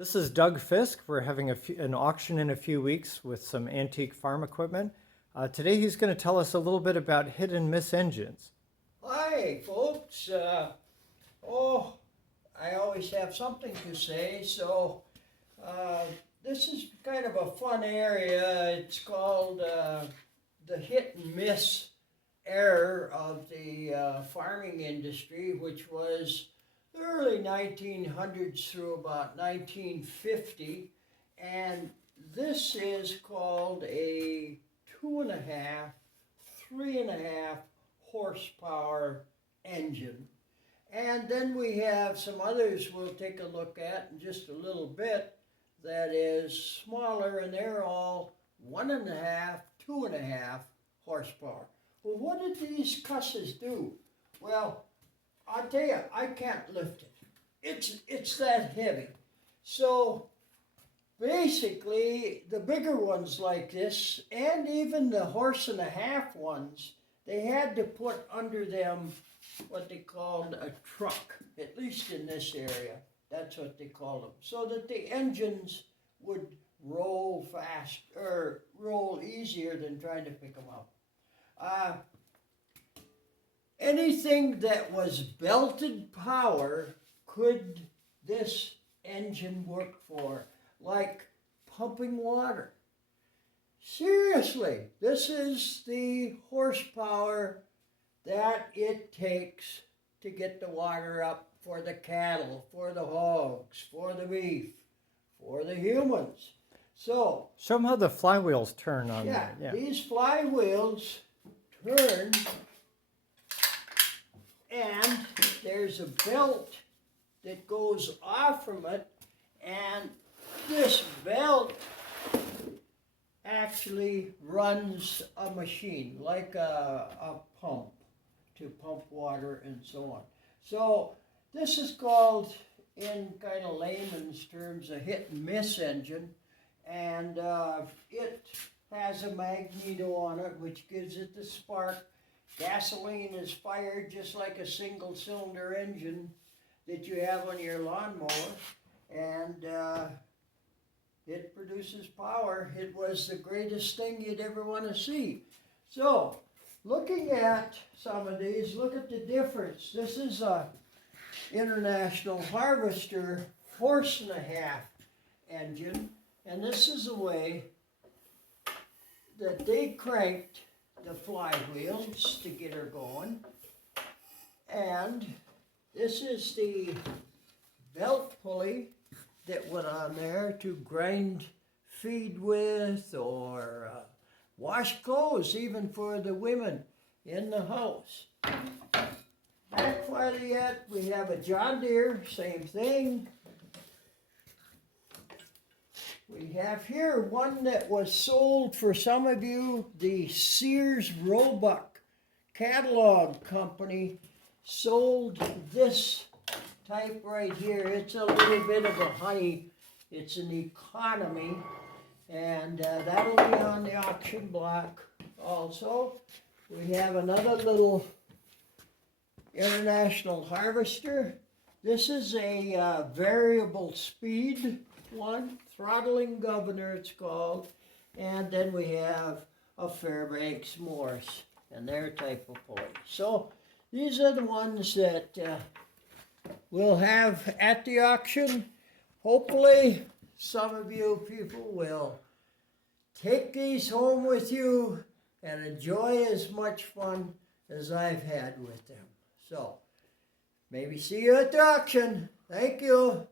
This is Doug Fisk. We're having an auction in a few weeks with some antique farm equipment. Today he's going to tell us a little bit about hit and miss engines. Hi, folks. I always have something to say, so this is kind of a fun area. It's called the hit and miss era of the farming industry, which was the early 1900s through about 1950, and this is called a 2.5, 3.5 horsepower engine. And then we have some others we'll take a look at in just a little bit that is smaller, and they're all 1.5, 2.5 horsepower. Well, what did these cusses do? Well, I'll tell you, I can't lift it. It's that heavy. So basically, the bigger ones like this, and even the 1.5 horse ones, they had to put under them what they called a truck, at least in this area. That's what they called them, so that the engines would roll fast, or roll easier than trying to pick them up. Anything that was belted power could this engine work for, like pumping water. Seriously, this is the horsepower that it takes to get the water up for the cattle, for the hogs, for the beef, for the humans. So show them how the flywheels turn on there. Yeah, these flywheels turn, and there's a belt that goes off from it, and this belt actually runs a machine, like a pump, to pump water and so on. So this is called, in kind of layman's terms, a hit and miss engine, and it has a magneto on it which gives it the spark. Gasoline is fired just like a single cylinder engine that you have on your lawnmower, and it produces power. It was the greatest thing you'd ever want to see. So, looking at some of these, look at the difference. This is a International Harvester 1.5 horse engine, and this is the way that they cranked the flywheels to get her going. And this is the belt pulley that went on there to grind feed with, or wash clothes, even for the women in the house. Back farther yet, we have a John Deere, same thing. We have here one that was sold for some of you, the Sears Roebuck catalog company sold this type right here. It's a little bit of a honey. It's an economy, and that'll be on the auction block also. We have another little International Harvester. This is a variable speed one, throttling governor it's called, and then we have a Fairbanks Morse and their type of pulley. So these are the ones that we'll have at the auction. Hopefully some of you people will take these home with you and enjoy as much fun as I've had with them. So maybe see you at the auction. Thank you.